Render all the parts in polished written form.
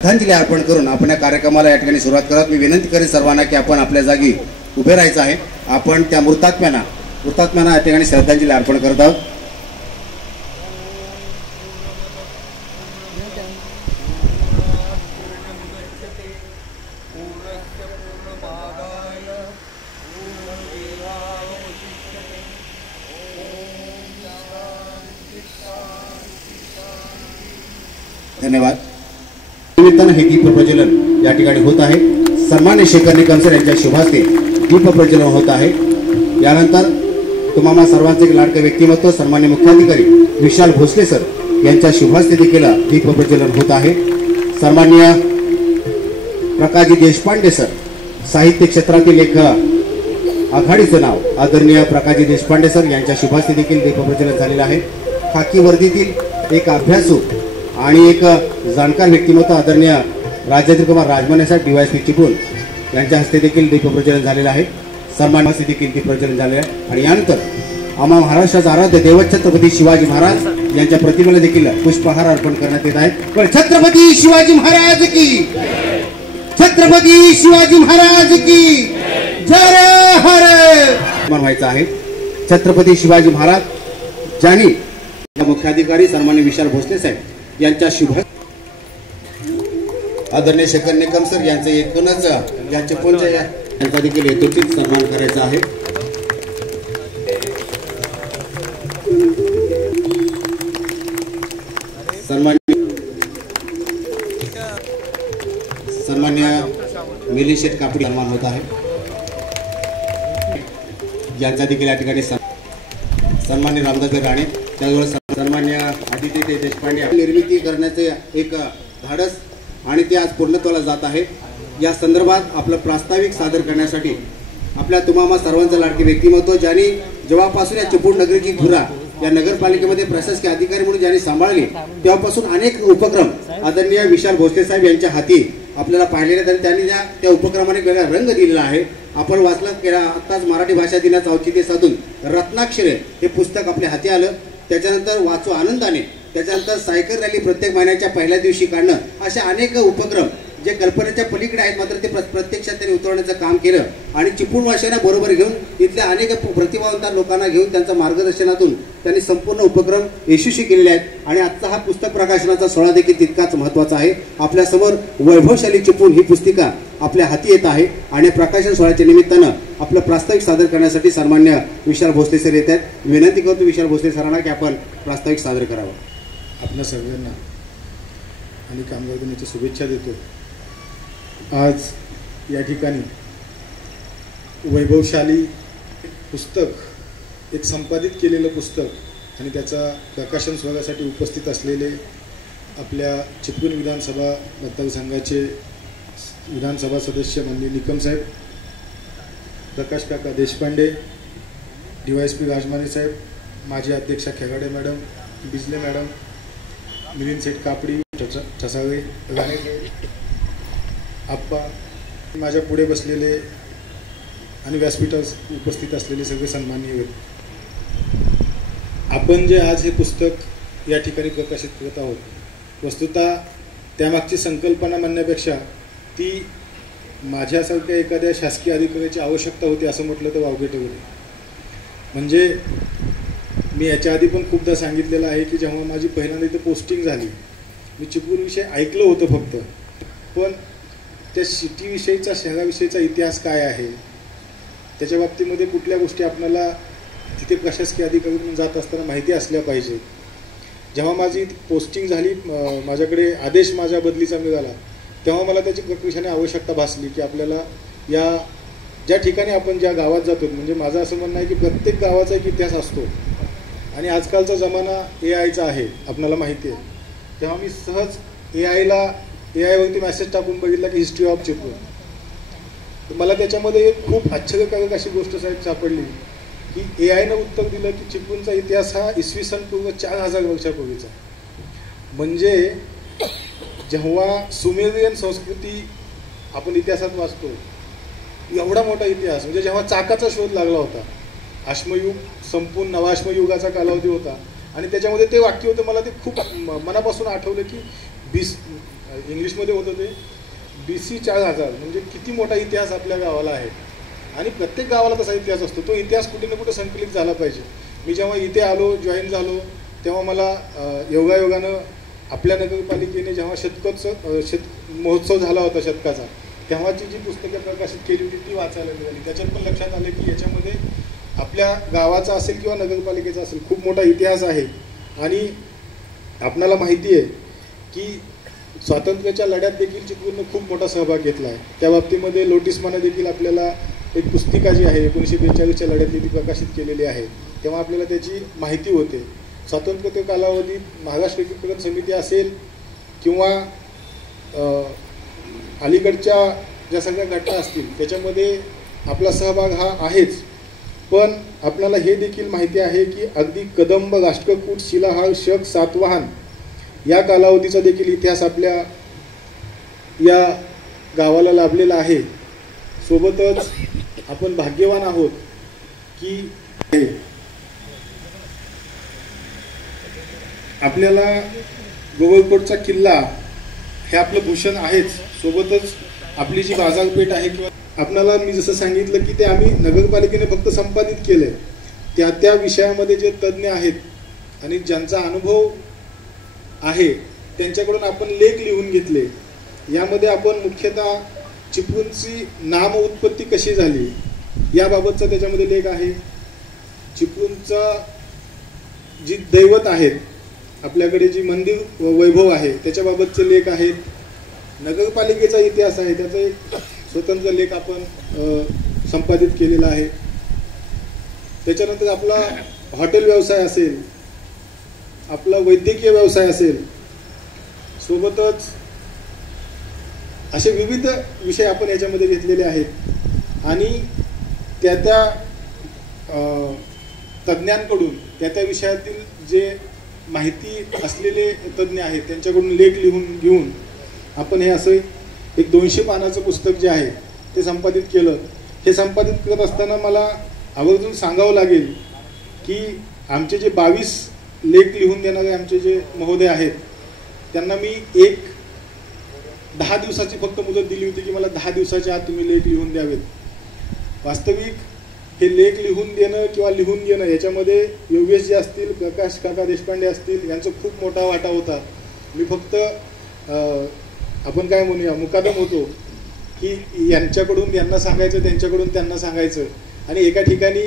श्रद्धांजली अर्पण करून आपण या कार्यक्रमाला या ठिकाणी सुरुवात करत मी विनंती करेन सर्वांना की आपण आपल्या जागी उभे राहायचं आहे। आपण त्या मृतात्म्यांना या ठिकाणी श्रद्धांजली अर्पण करत आहोत। धन्यवाद। निमित्तानं हे दीप प्रज्वलन या ठिकाणी होत आहे। सन्मान्य शेखर निकम सर यांच्या शुभ हस्ते दीप प्रज्वलन होत आहे। यानंतर तुम्हाला सर्वांचे एक लाडके व्यक्तिमत्व सन्मान्य मुख्याधिकारी विशाल भोसले सर यांच्या शुभ हस्ते देखील दीप प्रज्वलन होत आहे। सन्मान्य प्रकाशजी देशपांडे सर साहित्य क्षेत्रातील एक आघाडीचं नाव आदरणीय प्रकाशजी देशपांडे सर यांच्या शुभ हस्ते देखील दीप प्रज्वलन झालेलं आहे। खाकी वर्दीतील एक अभ्यासू आणि एक जाणकार व्यक्तिमत्व आदरणीय राजेंद्र कुमार राजमाने साहेब डीवायएसपी चिपळूण यांच्या हस्ते देखील दीप प्रज्वलन झालेलं आहे। सन्मान हस्ते देखील दीप प्रज्वलन झालेलं आहे। आणि यानंतर आम्हा महाराष्ट्राचा आराध्य दैवत छत्रपती शिवाजी महाराज यांच्या प्रतिमेला देखील पुष्पहार अर्पण करण्यात येत आहे। पण छत्रपती शिवाजी महाराज की, छत्रपती शिवाजी महाराज की जय हर व्हायचं आहे। छत्रपती शिवाजी महाराज ज्यांनी मुख्याधिकारी सन्मान्य विशाल भोसले साहेब यांच्या शुभ आदरणीय शेखर निकम सर यांचे एकूणच यांचे कोणत्या यांचा देखील यथोचित सन्मान करायचा आहे। सन्मान्य मिलिंद शेठ कापडी सन्मान होत आहे। यांचा देखील या ठिकाणी सन्मान्य रामदास राणे त्याचबरोबर सन्मान्य आदित्य देशपांडे निर्मिती करण्याचे एक धाडस आणि ते आज पूर्णत्वाला जात आहे। या संदर्भात आपलं प्रास्ताविक सादर करण्यासाठी आपल्या तुम्हाला सर्वांचं लाडके व्यक्तिमत्व ज्यांनी जेव्हापासून या चिपळूण नगरीची धुरा या नगरपालिकेमध्ये प्रशासकीय अधिकारी म्हणून ज्यांनी सांभाळली तेव्हापासून अनेक उपक्रम आदरणीय विशाल भोसले साहेब यांच्या हाती आपल्याला पाहिलेले तर त्यांनी त्या उपक्रमाने वेगळा रंग दिलेला आहे। आपण वाचलं केला आत्ताच मराठी भाषा दिनाचं औचित्य साधून रत्नाक्षरे हे पुस्तक आपल्या हाती आलं। त्याच्यानंतर वाचू आनंदाने, त्याच्यानंतर सायकल रॅली प्रत्येक महिन्याच्या पहिल्या दिवशी काढणं, अशा अनेक उपक्रम जे कल्पनेच्या पलीकडे आहेत मात्र ते प्रत्यक्षात त्यांनी उतरवण्याचं काम केलं। आणि चिपळूणवासियांना बरोबर घेऊन इथल्या अनेक प्रतिभावंत लोकांना घेऊन त्यांच्या मार्गदर्शनातून त्यांनी संपूर्ण उपक्रम यशस्वी केलेले आहेत। आणि आजचा हा पुस्तक प्रकाशनाचा सोहळा देखील तितकाच महत्त्वाचा आहे। आपल्यासमोर वैभवशाली चिपळूण ही पुस्तिका आपल्या हाती येत आहे आणि प्रकाशन सोहळ्याच्या निमित्तानं आपलं प्रास्ताविक सादर करण्यासाठी सन्मान्य विशाल भोसले सर येत आहेत। विनंती करतो विशाल भोसले सरांना की आपण प्रास्ताविक सादर करावं। आपल्या सर्वांना आणि कामगार दिनाच्या शुभेच्छा देतो। आज या ठिकाणी वैभवशाली पुस्तक एक संपादित केलेलं पुस्तक आणि त्याचा प्रकाशन सोहळ्यासाठी उपस्थित असलेले आपल्या चिपळूण विधानसभा मतदारसंघाचे विधानसभा सदस्य माननीय निकम साहेब, प्रकाश काका देशपांडे, डीवायएसपी राजमाने साहेब, माजी अध्यक्षा खेगाडे मॅडम, बिजले मॅडम, मिलिंद शेठ कापडी, ठसाळे राणे आप्पा, माझ्या पुढे बसलेले आणि व्यासपीठावर उपस्थित असलेले सगळे सन्माननीय व्यक्ती, आपण जे आज हे पुस्तक या ठिकाणी प्रकाशित करत आहोत वस्तुतः त्यामागची संकल्पना म्हणण्यापेक्षा ती माझ्यासारख्या एखाद्या शासकीय अधिकाऱ्याची आवश्यकता होती असं म्हटलं तर वावगे ठरेल। म्हणजे मी याच्या आधी पण खूपदा सांगितलेलं आहे की जेव्हा माझी पहिल्यांदा इथं पोस्टिंग झाली मी चिपळूणविषयी ऐकलं होतं फक्त, पण त्या सिटीविषयीचा शहराविषयीचा इतिहास काय आहे त्याच्या बाबतीमध्ये कुठल्या गोष्टी आपल्याला तिथे प्रशासकीय अधिकारी म्हणून जात असताना माहिती असल्या पाहिजे। जेव्हा माझी पोस्टिंग झाली माझ्याकडे आदेश माझ्या बदलीचा मिळाला तेव्हा मला त्याची प्रकर्षाने आवश्यकता भासली की आपल्याला या ज्या ठिकाणी आपण ज्या गावात जातो, म्हणजे माझं असं म्हणणं आहे की प्रत्येक गावाचा एक इतिहास असतो आणि आजकालचा जमाना AIचा आहे आपल्याला माहिती आहे। तेव्हा मी सहज AI वरती मेसेज टाकून बघितला की हिस्ट्री ऑफ चिपळूण, तर मला त्याच्यामध्ये एक खूप आश्चर्यकारक अशी गोष्ट साहेब सापडली की AIनं उत्तर दिलं की चिपळूणचा इतिहास हा इसवी सन पूर्व 4000 वर्षापूर्वीचा। म्हणजे जेव्हा सुमेरियन संस्कृती आपण इतिहासात वाचतो एवढा मोठा इतिहास, म्हणजे जेव्हा चाकाचा शोध लागला होता अश्मयुग संपूर्ण नवाश्मयुगाचा कालावधी होता आणि त्याच्यामध्ये ते वाक्य होतं मला ते खूप मनापासून आठवलं की इंग्लिशमध्ये होतं ते BC 4000, म्हणजे किती मोठा इतिहास आपल्या गावाला आहे. आणि प्रत्येक गावाला तसा इतिहास असतो. तो इतिहास कुठे ना कुठे संकलित झाला पाहिजे. मी जेव्हा इथे आलो, जॉईन झालो, तेव्हा मला योगायोगानं आपल्या नगरपालिकेने जेव्हा महोत्सव झाला होता शतकाचा, तेव्हाची जी पुस्तकं प्रकाशित केली होती ती वाचायला मिळाली. त्याच्यात पण लक्षात आलं की याच्यामध्ये आपल्या गावाचा असेल किंवा नगरपालिकेचा असेल खूप मोठा इतिहास आहे. आणि आपणाला माहिती आहे की स्वातंत्र्याच्या लढ्यात देखील चिपळूणनं खूप मोठा सहभाग घेतला आहे. त्या बाबतीमध्ये लोटिसमानं देखील आपल्याला एक पुस्तिका जी आहे 1942च्या लढ्यातली ती प्रकाशित केलेली आहे. तेव्हा आपल्याला त्याची माहिती होते. स्वातंत्र्य कालावधीत महाराष्ट्र एकीकरण समिती असेल किंवा अलीकडच्या ज्या सगळ्या घटना असतील त्याच्यामध्ये आपला सहभाग हा आहेच. पण आपल्याला हे देखील माहिती आहे की अगदी कदंब, राष्ट्रकूट, शिलाहार, शक, सातवाहन या कालावधीचा देखील इतिहास आपल्या या गावाला लाभलेला आहे. सोबतच आपण भाग्यवान आहोत की आपल्याला गोवळकोटचा किल्ला हे आपलं भूषण आहेच. सोबतच आपली जी बाजारपेठ आहे किंवा आपल्याला मी जसं सांगितलं की ते आम्ही नगरपालिकेने फक्त संपादित केलं. त्या विषयामध्ये जे तज्ज्ञ आहेत आणि ज्यांचा अनुभव आहे त्यांच्याकडून आपण लेख लिहून घेतले. यामध्ये आपण मुख्यतः चिपळूणची नाम उत्पत्ती कशी झाली याबाबतचा त्याच्यामध्ये लेख आहे. चिपळूणचं जी दैवत आहेत, आपल्याकडे जी मंदिर वैभव आहे त्याच्याबाबतचे लेख आहेत. नगरपालिकेचा इतिहास आहे त्याचा एक स्वतंत्र लेख आपण संपादित केलेला आहे. त्याच्यानंतर आपला हॉटेल व्यवसाय असेल, आपला वैद्यकीय व्यवसाय असेल, सोबतच असे विविध विषय आपण याच्यामध्ये घेतलेले आहेत. आणि त्या तज्ज्ञांकडून त्या विषयातील जे माहिती असलेले तज्ज्ञ आहेत त्यांच्याकडून लेख लिहून घेऊन आपण हे असं एक 200 पानाचं पुस्तक जे आहे ते संपादित केलं. हे संपादित करत असताना मला आवर्जून सांगावं लागेल की आमचे जे 22 लेख लिहून देणारे आमचे जे महोदय आहेत त्यांना मी 10 दिवसाची फक्त मुदत दिली होती की मला 10 दिवसाच्या आत तुम्ही लेख लिहून द्यावेत. वास्तविक हे लेख लिहून देणं किंवा लिहून घेणं याच्यामध्ये योगेश जे असतील, प्रकाश काका देशपांडे असतील यांचा खूप मोठा वाटा होता. मी फक्त आपण काय म्हणूया मुकादम होतो की यांच्याकडून यांना सांगायचं, त्यांच्याकडून त्यांना सांगायचं. आणि एका ठिकाणी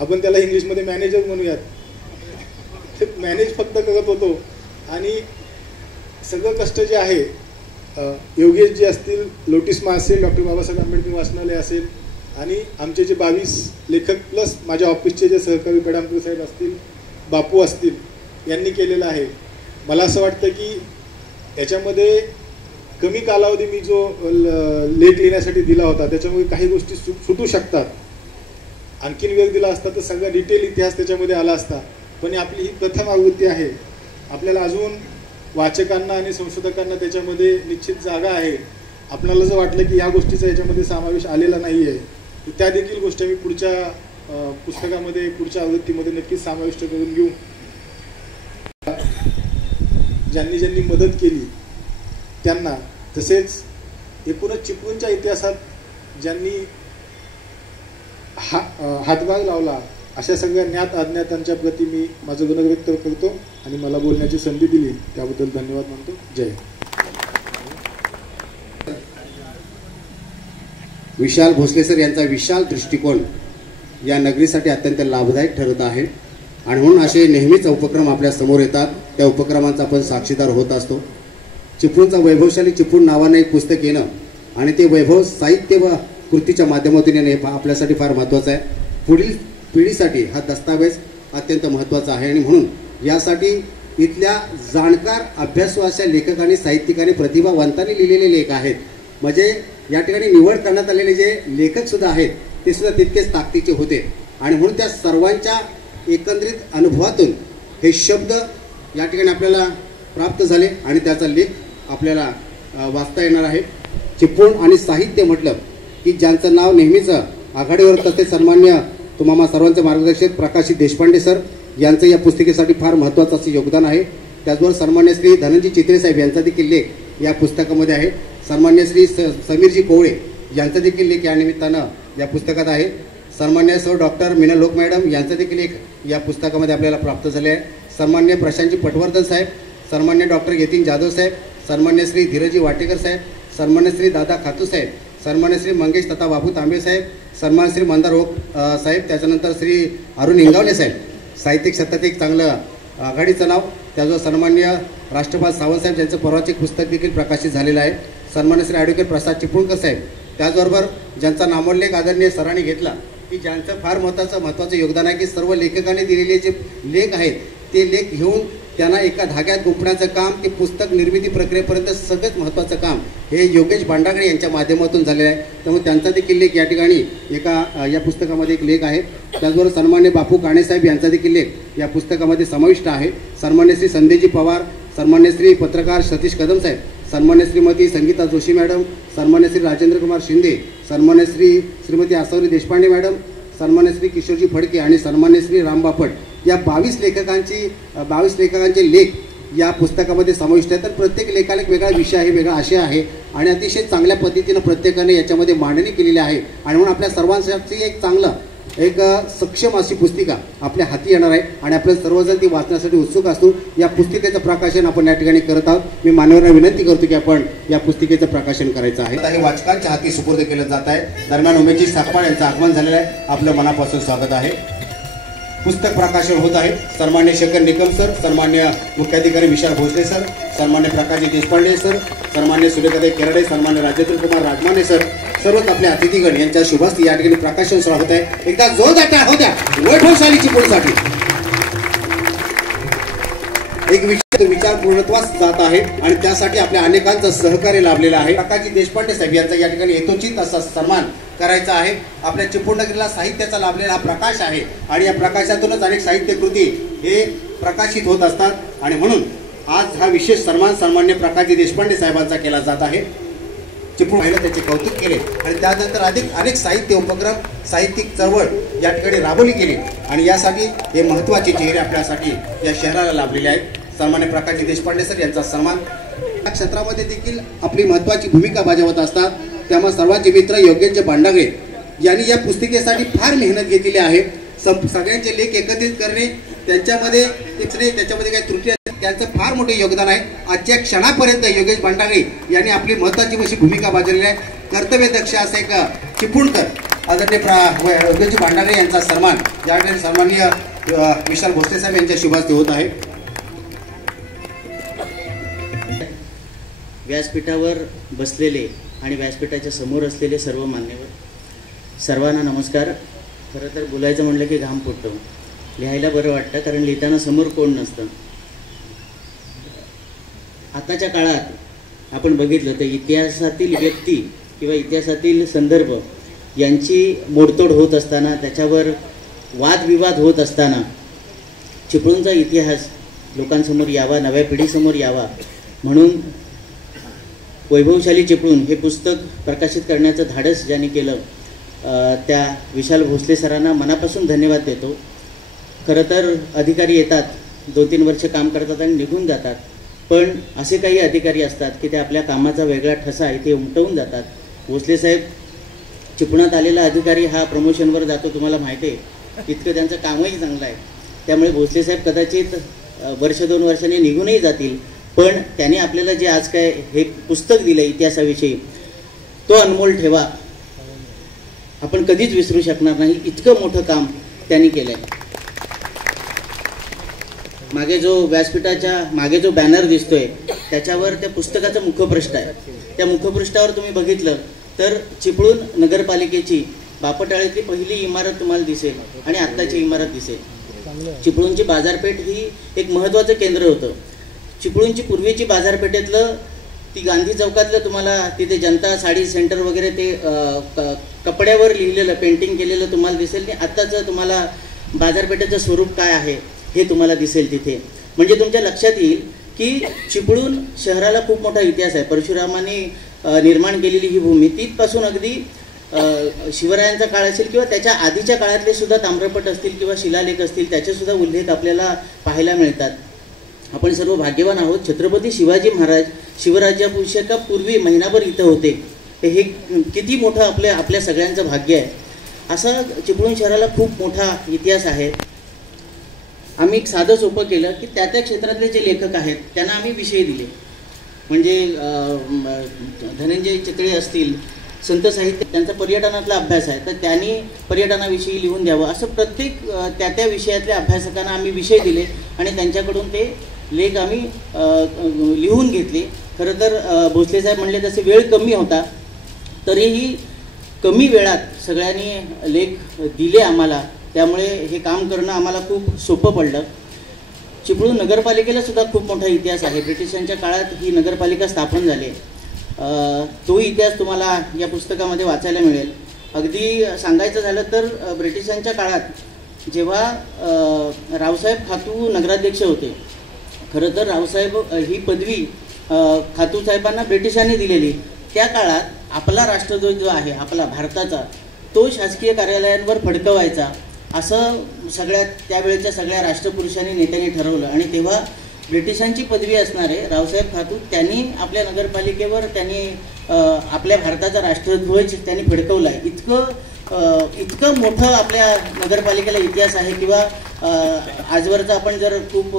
आपण त्याला इंग्लिशमध्ये मॅनेजर म्हणूयात, ते मॅनेज फक्त करत होतो. आणि सगळं कष्ट जे आहे योगेश जे असतील, लोटिसमा असेल, डॉक्टर बाबासाहेब आंबेडकर वाचनालय असेल आणि आमचे जे 22 लेखक प्लस माझ्या ऑफिसचे जे सहकारी पेडामपूर साहेब असतील, बापू असतील यांनी केलेलं आहे. मला असं वाटतं की याच्यामध्ये कमी कालावधी मी जो लेख लिहिण्यासाठी दिला होता त्याच्यामुळे काही गोष्टी सुटू शकतात. आणखीन वेळ दिला असता तर सगळा डिटेल इतिहास त्याच्यामध्ये आला असता. पण आपली ही प्रथम आवृत्ती आहे. आपल्याला अजून वाचकांना आणि संशोधकांना त्याच्यामध्ये निश्चित जागा आहे. आपल्याला जर वाटलं की या गोष्टीचा याच्यामध्ये समावेश आलेला नाही आहे तर त्या देखील गोष्टी मी पुढच्या पुस्तकामध्ये, पुढच्या आवृत्तीमध्ये नक्कीच समाविष्ट करून घेऊ. ज्यांनी ज्यांनी मदत केली त्यांना, तसेच एकूणच चिपळूणच्या इतिहासात ज्यांनी हातभार लावला अशा सगळ्या ज्ञात अज्ञातांच्या प्रती मी माझं गुण व्यक्त करतो आणि मला बोलण्याची संधी दिली त्याबद्दल धन्यवाद मानतो. जय. विशाल भोसले सर यांचा विशाल दृष्टिकोन या नगरीसाठी अत्यंत लाभदायक ठरत आहे आणि म्हणून असे नेहमीच उपक्रम आपल्या समोर येतात. त्या उपक्रमांचा आपण साक्षीदार होत असतो. चिपळूणचा वैभवशाली चिपळूण नावानं एक पुस्तक येणं आणि ते वैभव साहित्य व कृतीच्या माध्यमातून येणं हे आपल्यासाठी फार महत्त्वाचं आहे. पुढील पिढीसाठी हा दस्तावेज अत्यंत महत्त्वाचा आहे आणि म्हणून यासाठी इथल्या जाणकार अभ्यासू अशा लेखकांनी, साहित्यिकांनी, प्रतिभावंतांनी लिहिलेले लेख आहेत. म्हणजे या ठिकाणी निवड करण्यात आलेले जे लेखक सुद्धा आहेत ते सुद्धा तितकेच ताकदीचे होते आणि म्हणून त्या सर्वांच्या एकंदरीत अनुभवातून हे शब्द या ठिकाणी आपल्याला प्राप्त झाले आणि त्याचा लेख आपल्याला वाचता येणार आहे. चिपळूण आणि साहित्य म्हटलं की ज्यांचं नाव नेहमीच आघाडीवर असते सन्मान्य तुम्हाला सर्वांचे मार्गदर्शक प्रकाशित देशपांडे सर यांचं या पुस्तिकेसाठी फार महत्त्वाचं असं योगदान आहे. त्याचबरोबर सन्मान्य श्री धनंजय चित्रे साहेब यांचा देखील लेख या पुस्तकामध्ये आहे. सन्मान्य श्री समीरजी कोवळे यांचा देखील लेख या निमित्तानं या पुस्तकात आहे. सन्मान्य सौ डॉक्टर मीना लोक मॅडम यांचा देखील लेख या पुस्तकामध्ये आपल्याला प्राप्त झाले आहे. सन्मान्य प्रशांतजी पटवर्धन साहेब, सन्मान्य डॉक्टर यतीन जाधव साहेब, सन्मान्य श्री धीरजी वाटेकर साहेब, सन्मान्य श्री दादा खातू साहेब, सन्मान्य श्री मंगेश तथा बाबू तांबे साहेब, सन्मान्य श्री मंदार ओक साहेब, त्याच्यानंतर श्री अरुण इंगावले साहेब. साहित्यिक क्षेत्रात एक चांगलं आघाडीचं नाव. त्याजवळ सन्मान्य राष्ट्रपाल सावंत साहेब यांचं परवाचे पुस्तक देखील प्रकाशित झालेलं आहे. सन्मान्य श्री ॲडव्होकेट प्रसाद चिपळूणकर साहेब, त्याचबरोबर ज्यांचा नामोल्लेख आदरणीय सरांनी घेतला की ज्यांचं फार महत्त्वाचं योगदान आहे की सर्व लेखकांनी दिलेले जे लेख आहेत ते लेख घेऊन त्यांना एका धाग्यात गुंफण्याचं काम, ते पुस्तक निर्मिती प्रक्रियेपर्यंत सगळ्यात महत्त्वाचं काम हे योगेश भांडागळे यांच्या माध्यमातून झालेलं आहे. त्यामुळे त्यांचा देखील लेख या ठिकाणी या पुस्तकामध्ये एक लेख आहे. त्याचबरोबर सन्मान्य बापू काणेसाहेब यांचा देखील लेख या पुस्तकामध्ये समाविष्ट आहे. सन्मान्य श्री संदेजी पवार, सन्मान्य श्री पत्रकार सतीश कदम साहेब, सन्मान्य श्रीमती संगीता जोशी मॅडम, सन्मान्य श्री राजेंद्र कुमार शिंदे, सन्मान्य श्रीमती आसावरी देशपांडे मॅडम, सन्मान्य श्री किशोरजी फडके आणि सन्मान्य श्री राम बापट या 22 लेखकांचे लेख या पुस्तकामध्ये समाविष्ट आहेत. तर प्रत्येक लेखाला एक वेगळा विषय आहे, वेगळा आशय आहे आणि अतिशय चांगल्या पद्धतीनं प्रत्येकाने याच्यामध्ये मांडणी केलेली आहे. आणि म्हणून आपल्या सर्वांसाठी एक सक्षम अशी पुस्तिका आपल्या हाती येणार आहे आणि आपल्या सर्वजण ती वाचण्यासाठी उत्सुक असतो. या पुस्तिकेचं प्रकाशन आपण या ठिकाणी करत आहोत. मी मान्यवरांना विनंती करतो की आपण या पुस्तिकेचं प्रकाशन करायचं आहे. हे वाचकांच्या हाती सुपूर्द केलं जात आहे. दरम्यान उमेशजी साकपाळ यांचं आगमन झालेलं आहे. आपलं मनापासून स्वागत आहे. पुस्तक प्रकाशन होत आहे. सन्मान्य शेखर निकम सर, सन्मान्य मुख्याधिकारी विशाल भोसले सर, सन्मान्य प्रकाशजी देशपांडे सर, सन्मान्य सूर्यकांत केरडे, सन्मान्य राजेंद्र कुमार राजमाने सर, सर्वच आपले अतिथीगण यांच्या शुभास्ती या ठिकाणी प्रकाशन सोहळा होत आहे. एकदा जोरदार टाळ्या होत्या वैभवशाली चिपळूणसाठी. एक विचार पूर्णत्वास जात आहे आणि त्यासाठी आपल्या अनेकांचं सहकार्य लाभलेलं आहे. प्रकाशजी देशपांडे साहेब यांचा या ठिकाणी यथोचित असा सन्मान करायचा आहे. आपल्या चिपळूणनगरीला साहित्याचा लाभलेला हा प्रकाश आहे आणि या प्रकाशातूनच अनेक साहित्य कृती हे प्रकाशित होत असतात आणि म्हणून आज हा विशेष सन्मान सन्मान्य प्रकाशजी देशपांडे साहेबांचा केला जात आहे. चिपळूण पाहिलं, त्याचे कौतुक केले आणि त्यानंतर अनेक साहित्य उपक्रम, साहित्यिक चळवळ या ठिकाणी राबवली गेली आणि यासाठी हे महत्त्वाचे चेहरे आपल्यासाठी या शहराला लाभलेले आहेत. सन्मान्य प्रकाशजी देशपांडे सर यांचा सन्मान या क्षेत्रामध्ये देखील आपली महत्त्वाची भूमिका बजावत असतात. त्यामुळे सर्वांचे मित्र योगेश भांडागळे यांनी या पुस्तिकेसाठी फार मेहनत घेतलेली आहे. सगळ्यांचे लेख एकत्रित करणे, त्याच्यामध्ये काही त्रुटी असतील, त्यांचं फार मोठे योगदान आहे. आजच्या क्षणापर्यंत योगेश भांडागळे यांनी आपली महत्त्वाची अशी भूमिका बजावलेली आहे. कर्तव्यदक्ष असे एक चिपळूणकर आदरणीय योगेश भांडागळे यांचा सन्मान या ठिकाणी सन्माननीय विशाल भोसले साहेब यांच्या शुभास्ती होत आहे. व्यासपीठावर बसलेले आणि व्यासपीठाच्या समोर असलेले सर्व मान्यवर, सर्वांना नमस्कार. खरं तर बोलायचं म्हटलं की घाम फुटतो, लिहायला बरं वाटतं कारण लिहिताना समोर कोण नसतं. आताच्या काळात आपण बघितलं तर इतिहासातील व्यक्ती किंवा इतिहासातील संदर्भ यांची मोडतोड होत असताना, त्याच्यावर वादविवाद होत असताना चिपळूणचा इतिहास लोकांसमोर यावा, नव्या पिढीसमोर यावा म्हणून वैभवशाली चिपळूण हे पुस्तक प्रकाशित करण्याचं धाडस ज्यांनी केलं त्या विशाल भोसले सरांना मनापासून धन्यवाद देतो. खरं तर अधिकारी येतात, 2-3 वर्ष काम करतात आणि निघून जातात, पण असे काही अधिकारी असतात की ते आपल्या कामाचा वेगळा ठसा इथे उमटवून जातात. भोसले साहेब चिपळूणात आलेला अधिकारी हा प्रमोशनवर जातो, तुम्हाला माहिती आहे, इतकं त्यांचं कामही चांगलं आहे. त्यामुळे भोसले साहेब कदाचित 1-2 वर्षांनी निघूनही जातील, पण त्यांनी आपल्याला जे आज काय हे पुस्तक दिलं इतिहासाविषयी, तो अनमोल ठेवा, आपण कधीच विसरू शकणार नाही. इतकं मोठं काम त्यांनी केलं आहे. मागे जो व्यासपीठाच्या मागे जो बॅनर दिसतोय त्याच्यावर त्या पुस्तकाचं मुखपृष्ठ आहे. त्या मुखपृष्ठावर तुम्ही बघितलं तर चिपळूण नगरपालिकेची बापटाळीतली पहिली इमारत तुम्हाला दिसेल आणि आत्ताची इमारत दिसेल. चिपळूणची बाजारपेठ ही एक महत्त्वाचं केंद्र होतं. चिपळूणची पूर्वीची बाजारपेठेतलं ती गांधी चौकातलं तुम्हाला तिथे जनता साडी सेंटर वगैरे ते कपड्यावर लिहिलेलं पेंटिंग केलेलं तुम्हाला दिसेल. आणि आत्ताचं तुम्हाला बाजारपेठेचं स्वरूप काय आहे हे तुम्हाला दिसेल तिथे. म्हणजे तुमच्या लक्षात येईल की चिपळूण शहराला खूप मोठा इतिहास आहे. परशुरामाने निर्माण केलेली ही भूमी तिथपासून अगदी शिवरायांचा काळ असेल किंवा त्याच्या आधीच्या काळातले सुद्धा ताम्रपट असतील किंवा शिलालेख असतील त्याचे सुद्धा उल्लेख आपल्याला पाहायला मिळतात. आपण सर्व भाग्यवान आहोत. छत्रपती शिवाजी महाराज शिवराज्याभिषेकापूर्वी महिनाभर इथं होते. हे किती मोठं आपल्या सगळ्यांचं भाग्य आहे. असं चिपळूण शहराला खूप मोठा इतिहास आहे. आम्ही एक साधं सोपं केलं की त्या क्षेत्रातले जे लेखक आहेत त्यांना आम्ही विषय दिले. म्हणजे धनंजय चितळे असतील, संत साहित्य, त्यांचा पर्यटनातला अभ्यास आहे तर त्यांनी पर्यटनाविषयी लिहून द्यावं, असं प्रत्येक त्या विषयातल्या अभ्यासकांना आम्ही विषय दिले आणि त्यांच्याकडून ते लेख आम्ही लिहून घेतले. खरं तर भोसले साहेब म्हणले तसे वेळ कमी होता, तरीही कमी वेळात सगळ्यांनी लेख दिले आम्हाला. त्यामुळे हे काम करणं आम्हाला खूप सोपं पडलं. चिपळूण नगरपालिकेला सुद्धा खूप मोठा इतिहास आहे. ब्रिटिशांच्या काळात ही नगरपालिका स्थापन झाली. तो इतिहास तुम्हाला या पुस्तकामध्ये वाचायला मिळेल. अगदी सांगायचं झालं तर ब्रिटिशांच्या काळात जेव्हा रावसाहेब खातू नगराध्यक्ष होते, खरं तर रावसाहेब ही पदवी खातू साहेबांना ब्रिटिशांनी दिलेली. त्या काळात आपला राष्ट्रध्वज जो आहे आपला भारताचा, तो शासकीय कार्यालयांवर फडकवायचा असं त्यावेळेच्या सगळ्या राष्ट्रपुरुषांनी नेत्यांनी ठरवलं. आणि तेव्हा ब्रिटिशांची पदवी असणारे रावसाहेब खातू त्यांनी आपल्या नगरपालिकेवर आपल्या भारताचा राष्ट्रध्वज त्यांनी फडकवला आहे. इतकं मोठं आपल्या नगरपालिकेला इतिहास आहे. किंवा आजवरचा आपण जर खूप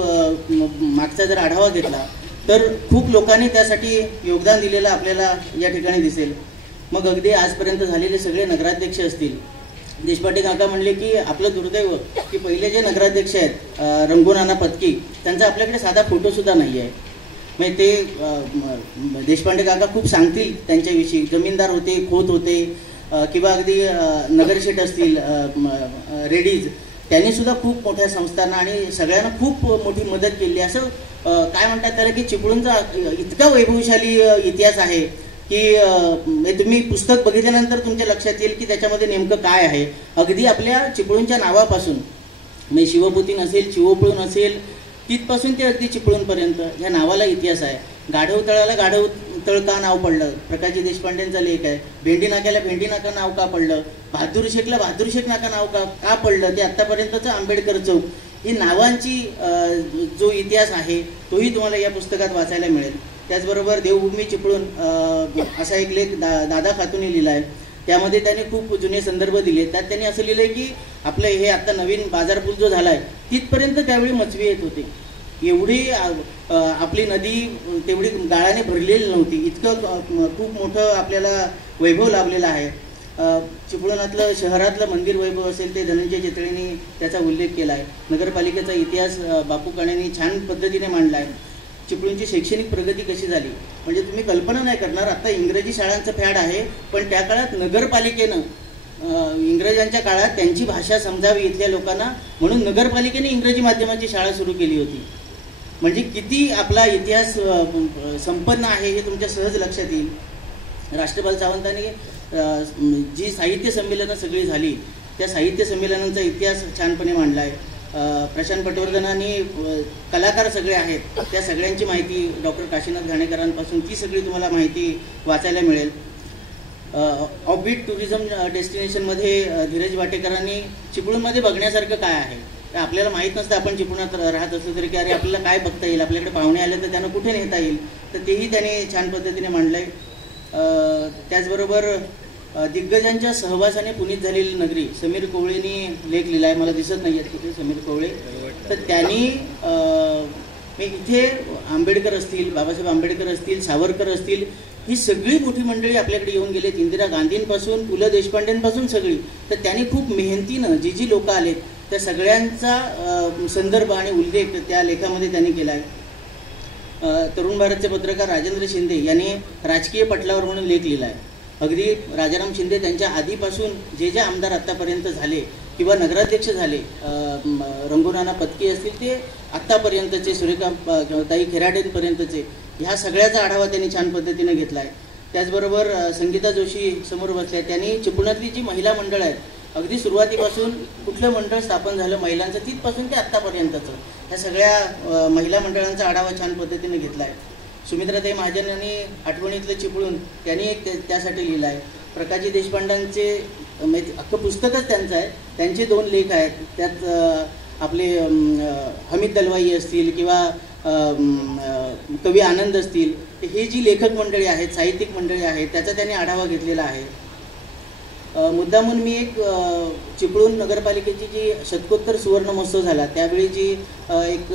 मागचा जर आढावा घेतला तर खूप लोकांनी त्यासाठी योगदान दिलेलं आपल्याला या ठिकाणी दिसेल. मग अगदी आजपर्यंत झालेले सगळे नगराध्यक्ष असतील. देशपांडे काका म्हणले की आपलं दुर्दैव की पहिले जे नगराध्यक्ष आहेत रंगूनाना पत्की, त्यांचा आपल्याकडे साधा फोटोसुद्धा नाही आहे. म्हणजे ते देशपांडे काका खूप सांगतील त्यांच्याविषयी. जमीनदार होते, खोत होते, किंवा अगदी नगरशेठ असतील, रेडीज, त्यांनीसुद्धा खूप मोठ्या संस्थांना आणि सगळ्यांना खूप मोठी मदत केली. असं काय म्हणतात त्याला की चिपळूणचा इतका वैभवशाली इतिहास आहे की तुम्ही पुस्तक बघितल्यानंतर तुमच्या लक्षात येईल की त्याच्यामध्ये नेमकं काय आहे. अगदी आपल्या चिपळूणच्या नावापासून, म्हणजे शिवपुती नसेल, चिवोपळूण असेल, तिथपासून ते अगदी चिपळूणपर्यंत ह्या नावाला इतिहास आहे. गाढव तळाला गाढव तळ का नाव पडलं, प्रकाशजी देशपांडेंचा लेख आहे. भेंडी नाक्याला भेंडी नाका नाव का पडलं, बहादूर शेखला बहादूर शेख नाका नाव का पडलं, ते आत्तापर्यंतचं आंबेडकर चौक, ही नावांची जो इतिहास आहे तोही तुम्हाला या पुस्तकात वाचायला मिळेल. त्याचबरोबर देवभूमी चिपळूण असा एक लेख दादा खातूने लिहिला आहे. त्यामध्ये त्यांनी खूप जुने संदर्भ दिले. त्यात त्यांनी असं लिहिलंय की आपलं हे आता नवीन बाजारपूल जो झाला आहे तिथपर्यंत त्यावेळी मचवी येत होते. एवढी आपली नदी तेवढी गाळाने भरलेली नव्हती. इतकं खूप मोठं आपल्याला वैभव लाभलेलं आहे. चिपळूणातलं शहरातलं मंदिर वैभव असेल ते धनंजय चितळेंनी त्याचा उल्लेख केला आहे. नगरपालिकेचा इतिहास बापू काणेंनी छान पद्धतीने मांडला आहे. चिपळूणची शैक्षणिक प्रगती कशी झाली म्हणजे तुम्ही कल्पना नाही करणार. आता इंग्रजी शाळांचं फॅड आहे, पण त्या काळात नगरपालिकेनं इंग्रजांच्या काळात त्यांची भाषा समजावी इथल्या लोकांना म्हणून नगरपालिकेने इंग्रजी माध्यमाची शाळा सुरू केली होती. म्हणजे किती आपला इतिहास संपन्न आहे हे तुमच्या सहज लक्षात येईल. राष्ट्रपाल सावंतांनी जी साहित्य संमेलनं सगळी झाली त्या साहित्य संमेलनांचा इतिहास छानपणे मांडला आहे. प्रशांत पटवर्धनांनी कलाकार सगळे आहेत त्या सगळ्यांची माहिती डॉक्टर काशीनाथ घाणेकरांपासून ती सगळी तुम्हाला माहिती वाचायला मिळेल. ऑफबीट टुरिझम डेस्टिनेशनमध्ये धीरज वाटेकरांनी चिपळूणमध्ये बघण्यासारखं काय आहे आपल्याला माहीत नसतं. आपण चिपळूणात राहत असलो तरी की अरे आपल्याला काय बघता येईल, आपल्याकडे पाहुणे आले तर त्यांना कुठे नेता येईल, तर तेही त्यांनी छान पद्धतीने मांडलं आहे. त्याचबरोबर दिग्गजांच्या सहवासाने पुनीत झालेली नगरी समीर कोवळेंनी लेख लिहिला आहे. मला दिसत नाही आहेत तिथे समीर कोवळे. तर त्यांनी इथे आंबेडकर असतील, बाबासाहेब आंबेडकर असतील, सावरकर असतील, ही सगळी मोठी मंडळी आपल्याकडे येऊन गेलेत. इंदिरा गांधींपासून पु ल देशपांडेंपासून सगळी. तर त्यांनी खूप मेहनतीनं जी लोकं आलेत त्या सगळ्यांचा संदर्भ आणि उल्लेख त्या लेखामध्ये त्यांनी केला आहे. तरुण भारतचे पत्रकार राजेंद्र शिंदे यांनी राजकीय पटलावर म्हणून लेख लिहिला आहे. अगदी राजाराम शिंदे त्यांच्या आधीपासून जे आमदार आत्तापर्यंत झाले किंवा नगराध्यक्ष झाले, रंगूनाना पत्की असतील ते आत्तापर्यंतचे, सुरेखा ताई खेराडेंपर्यंतचे, ह्या सगळ्याचा आढावा त्यांनी छान पद्धतीने घेतला आहे. त्याचबरोबर संगीता जोशी समोर बसल्या, त्यांनी चिपळूणातली जी महिला मंडळ आहेत अगदी सुरुवातीपासून कुठलं मंडळ स्थापन झालं महिलांचं तिथपासून ते आत्तापर्यंतचं ह्या सगळ्या महिला मंडळांचा आढावा छान पद्धतीने घेतला आहे. सुमित्राताई महाजन यांनी आठवणीतलं चिपळूण त्यांनी एक त्यासाठी लिहिलं आहे. प्रकाशजी देशपांडेंचे अख्खं पुस्तकच त्यांचं आहे. त्यांचे 2 लेख आहेत. त्यात आपले हमीद दलवाई असतील किंवा कवी आनंद असतील, ही जी लेखक मंडळी आहेत, साहित्यिक मंडळी आहेत, त्याचा त्यांनी आढावा घेतलेला आहे. मुद्दामून मी एक चिपळूण नगरपालिकेची जी शतकोत्तर सुवर्ण महोत्सव झाला त्यावेळी जी एक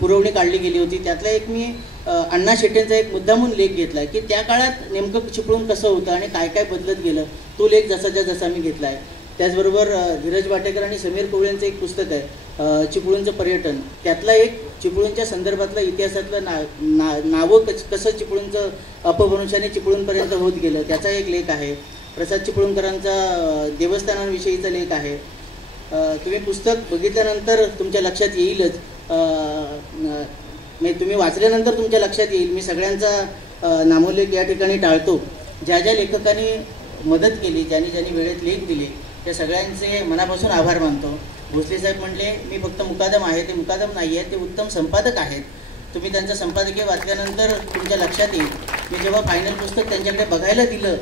पुरवणी काढली गेली होती, त्यातला एक मी अण्णा शेट्टेंचा एक मुद्दामून लेख घेतला की त्या काळात नेमकं चिपळूण कसं होतं आणि काय काय बदलत गेलं, तो लेख जसा मी घेतला आहे. त्याचबरोबर धीरज वाटेकर आणि समीर कोवळेंचं एक पुस्तक आहे चिपळूणचं पर्यटन, त्यातला एक चिपळूणच्या संदर्भातलं इतिहासातलं नावं कसं चिपळूणचं अपभ्रंशाने चिपळूणपर्यंत होत गेलं त्याचा एक लेख आहे. प्रसाद चिपळूणकरांचा देवस्थानांविषयीचा लेख आहे. तुम्ही पुस्तक बघितल्यानंतर तुमच्या लक्षात येईलच, म्हणजे तुम्ही वाचल्यानंतर तुमच्या लक्षात येईल. मी सगळ्यांचा नामोल्लेख या ठिकाणी टाळतो. ज्या ज्या लेखकांनी मदत केली, ज्यांनी वेळेत लेख दिले, त्या सगळ्यांचे मनापासून आभार मानतो. भोसले साहेब म्हणले मी फक्त मुकादम आहे, ते मुकादम नाही आहे, ते उत्तम संपादक आहेत. तुम्ही त्यांचं संपादकीय वाचल्यानंतर तुमच्या लक्षात येईल. मी जेव्हा फायनल पुस्तक त्यांच्याकडे बघायला दिलं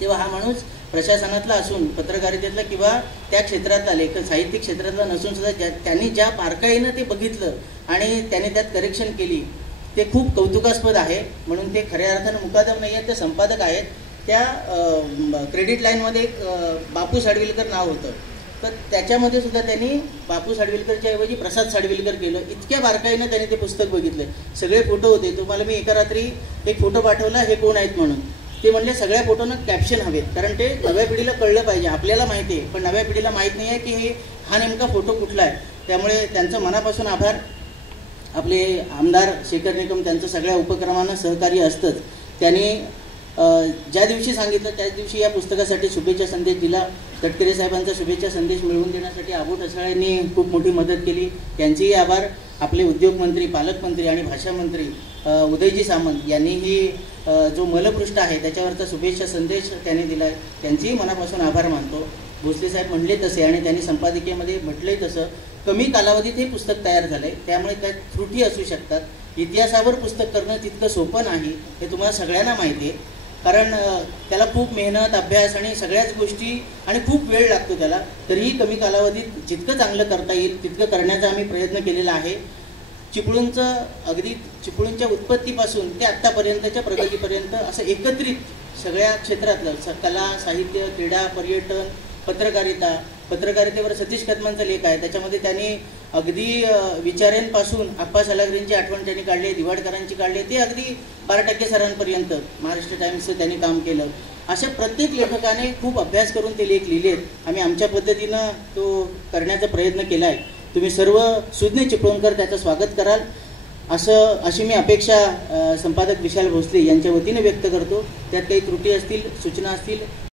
तेव्हा हा माणूस प्रशासनातला असून पत्रकारितेतला किंवा त्या क्षेत्रातला साहित्यिक क्षेत्रातला नसून सुद्धा त्यांनी ज्या बारकाईनं ते बघितलं आणि त्याने त्यात करेक्शन केली ते खूप कौतुकास्पद आहे. म्हणून ते खऱ्या अर्थानं मुकादम नाही आहेत, ते संपादक आहेत. त्या क्रेडिट लाईनमध्ये एक बापू साडविलकर नाव होतं, तर त्याच्यामध्ये सुद्धा त्यांनी बापू साडविलकरच्या ऐवजी प्रसाद साडविलकर केलं. इतक्या बारकाईनं त्यांनी ते पुस्तक बघितलं. सगळे फोटो होते. तुम्हाला मी एका रात्री एक फोटो पाठवला, हे कोण आहेत म्हणून. ते म्हणले सगळ्या फोटोंना कॅप्शन हवेत, कारण ते नव्या पिढीला कळलं पाहिजे. आपल्याला माहिती आहे पण नव्या पिढीला माहीत नाही आहे की हा नेमका फोटो कुठला आहे. त्यामुळे त्यांचं मनापासून आभार. आपले आमदार शेखर निकम त्यांचं सगळ्या उपक्रमांना सहकार्य असतंच. त्यांनी ज्या दिवशी सांगितलं त्याच दिवशी या पुस्तकासाठी शुभेच्छा संदेश दिला. तटकरे साहेबांचा शुभेच्छा संदेश मिळवून देण्यासाठी आबू ठसळ्यांनी खूप मोठी मदत केली, त्यांचेही आभार. आपले उद्योगमंत्री, पालकमंत्री आणि भाषा मंत्री उदयजी सामंत यांनीही जो मलपृष्ठ आहे त्याच्यावरचा शुभेच्छा संदेश त्यांनी दिला आहे, त्यांचेही मनापासून आभार मानतो. भोसले साहेब म्हणले तसे आणि त्यांनी संपादकीयमध्ये म्हटलंय तसं कमी कालावधीत हे पुस्तक तयार झालंय, त्यामुळे त्यात त्रुटी असू शकतात. इतिहासावर पुस्तक करणं तितकं सोपं नाही हे तुम्हाला सगळ्यांना माहिती आहे, कारण त्याला खूप मेहनत, अभ्यास आणि सगळ्याच गोष्टी आणि खूप वेळ लागतो त्याला. तरीही कमी कालावधीत जितकं चांगलं करता येईल तितकं करण्याचा आम्ही प्रयत्न केलेला आहे. चिपळूणचं अगदी चिपळूणच्या उत्पत्तीपासून ते आत्तापर्यंतच्या प्रगतीपर्यंत असं एकत्रित सगळ्या क्षेत्रातलं कला, साहित्य, क्रीडा, पर्यटन, पत्रकारितेवर सतीश कदमांचा लेख आहे. त्याच्यामध्ये त्यांनी अगदी विचारांपासून आप्पा सालागरींची आठवण त्यांनी काढली, दिवाडकरांची काढली, ते अगदी 12% सरांपर्यंत महाराष्ट्र टाइम्सचं त्यांनी काम केलं. अशा प्रत्येक लेखकाने खूप अभ्यास करून ते लेख लिहिलेत. आम्ही आमच्या पद्धतीनं तो करण्याचा प्रयत्न केला आहे. तुम्ही सर्व सुज्ञ चिपळूणकर त्याचं स्वागत कराल अशी मी अपेक्षा संपादक विशाल भोसले यांच्या वतीने व्यक्त करतो. त्यात काही त्रुटी असतील, सूचना असतील